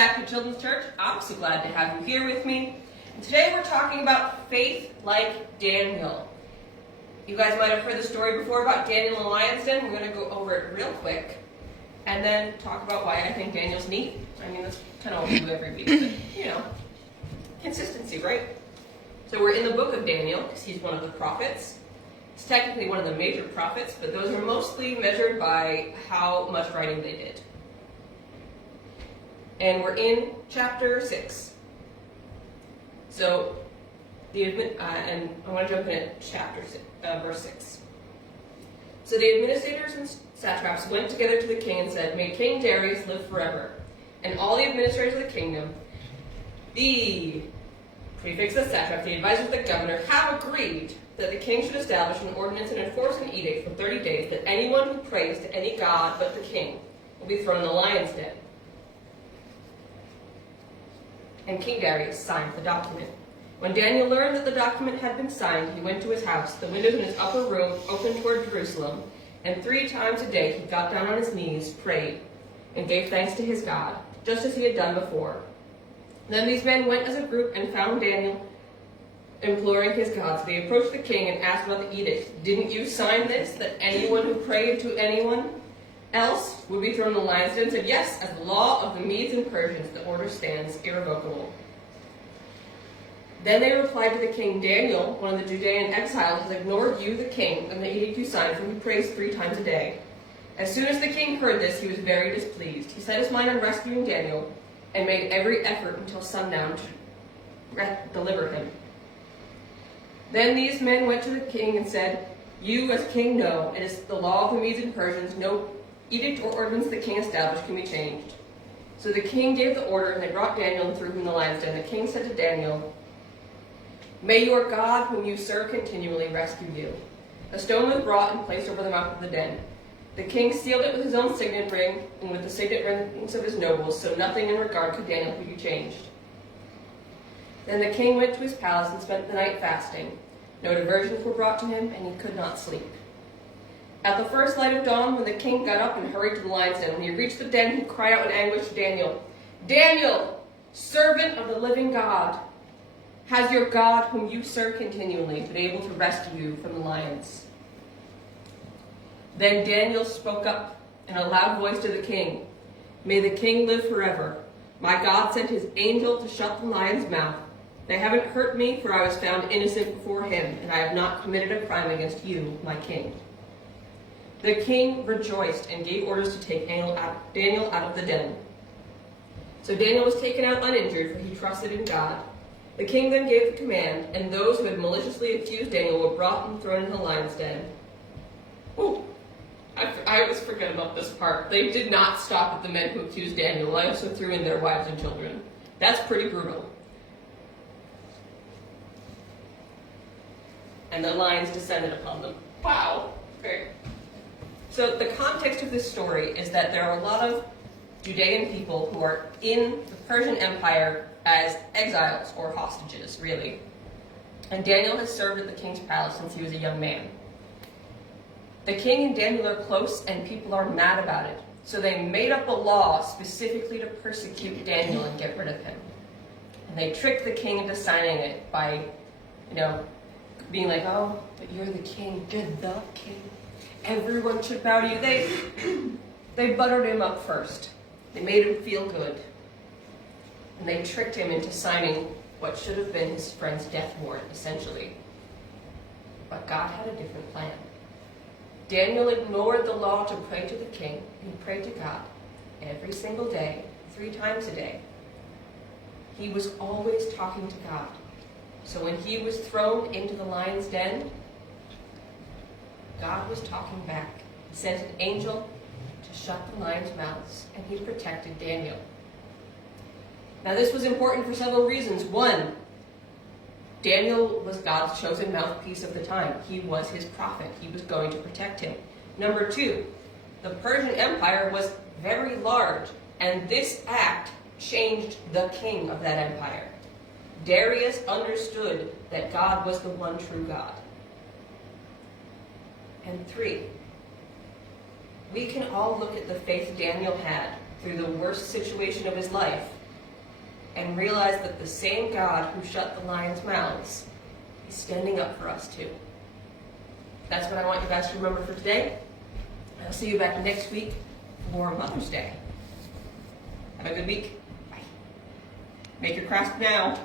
back to Children's Church. I'm so glad to have you here with me. And today we're talking about faith like Daniel. You guys might have heard the story before about Daniel in the lion's den. We're going to go over it real quick and then talk about why I think Daniel's neat. I mean, that's kind of what we do every week, but, consistency, right? So we're in the book of Daniel because he's one of the prophets. It's technically one of the major prophets, but those are mostly measured by how much writing they did. And we're in chapter 6. So, and I want to jump in at verse 6. So the administrators and satraps went together to the king and said, "May King Darius live forever." And all the administrators of the kingdom, the prefects of the satraps, the advisors of the governor, have agreed that the king should establish an ordinance and enforce an edict for 30 days that anyone who prays to any god but the king will be thrown in the lion's den. And King Darius signed the document. When Daniel learned that the document had been signed, he went to his house. The windows in his upper room opened toward Jerusalem, and 3 times a day he got down on his knees, prayed, and gave thanks to his God, just as he had done before. Then these men went as a group and found Daniel imploring his God. So they approached the king and asked about the edict. "Didn't you sign this, that anyone who prayed to anyone else would be thrown in the lion's den?" Said, "Yes, as the law of the Medes and Persians, the order stands irrevocable." Then they replied to the king, "Daniel, one of the Judean exiles, has ignored you, the king, and the edict you signed, for he prays 3 times a day." As soon as the king heard this, he was very displeased. He set his mind on rescuing Daniel and made every effort until sundown to deliver him. Then these men went to the king and said, "You, as king, know it is the law of the Medes and Persians. No edict or ordinance the king established can be changed." So the king gave the order, and they brought Daniel and threw him in the lion's den. The king said to Daniel, "May your God, whom you serve continually, rescue you." A stone was brought and placed over the mouth of the den. The king sealed it with his own signet ring and with the signet rings of his nobles, so nothing in regard to Daniel could be changed. Then the king went to his palace and spent the night fasting. No diversions were brought to him, and he could not sleep. At the first light of dawn, when the king got up and hurried to the lion's den, when he reached the den, he cried out in anguish to Daniel, "Daniel, servant of the living God, has your God, whom you serve continually, been able to rescue you from the lions?" Then Daniel spoke up in a loud voice to the king, "May the king live forever. My God sent his angel to shut the lion's mouth. They haven't hurt me, for I was found innocent before him, and I have not committed a crime against you, my king." The king rejoiced and gave orders to take Daniel out of the den. So Daniel was taken out uninjured, for he trusted in God. The king then gave the command, and those who had maliciously accused Daniel were brought and thrown in the lion's den. Ooh, I always forget about this part. They did not stop at the men who accused Daniel. They also threw in their wives and children. That's pretty brutal. And the lions descended upon them. Wow. Great. So the context of this story is that there are a lot of Judean people who are in the Persian Empire as exiles or hostages, really. And Daniel has served at the king's palace since he was a young man. The king and Daniel are close, and people are mad about it. So they made up a law specifically to persecute Daniel and get rid of him. And they tricked the king into signing it by, being like, "Oh, but you're the king. You're the king. Everyone should bow to you." They buttered him up first. They made him feel good. And they tricked him into signing what should have been his friend's death warrant, essentially. But God had a different plan. Daniel ignored the law to pray to the king. He prayed to God every single day, 3 times a day. He was always talking to God. So when he was thrown into the lion's den, God was talking back. He sent an angel to shut the lions' mouths, and he protected Daniel. Now this was important for several reasons. 1, Daniel was God's chosen mouthpiece of the time. He was his prophet. He was going to protect him. Number 2, the Persian Empire was very large, and this act changed the king of that empire. Darius understood that God was the one true God. And 3, we can all look at the faith Daniel had through the worst situation of his life and realize that the same God who shut the lions' mouths is standing up for us too. That's what I want you guys to remember for today. I'll see you back next week for Mother's Day. Have a good week. Bye. Make your crafts now.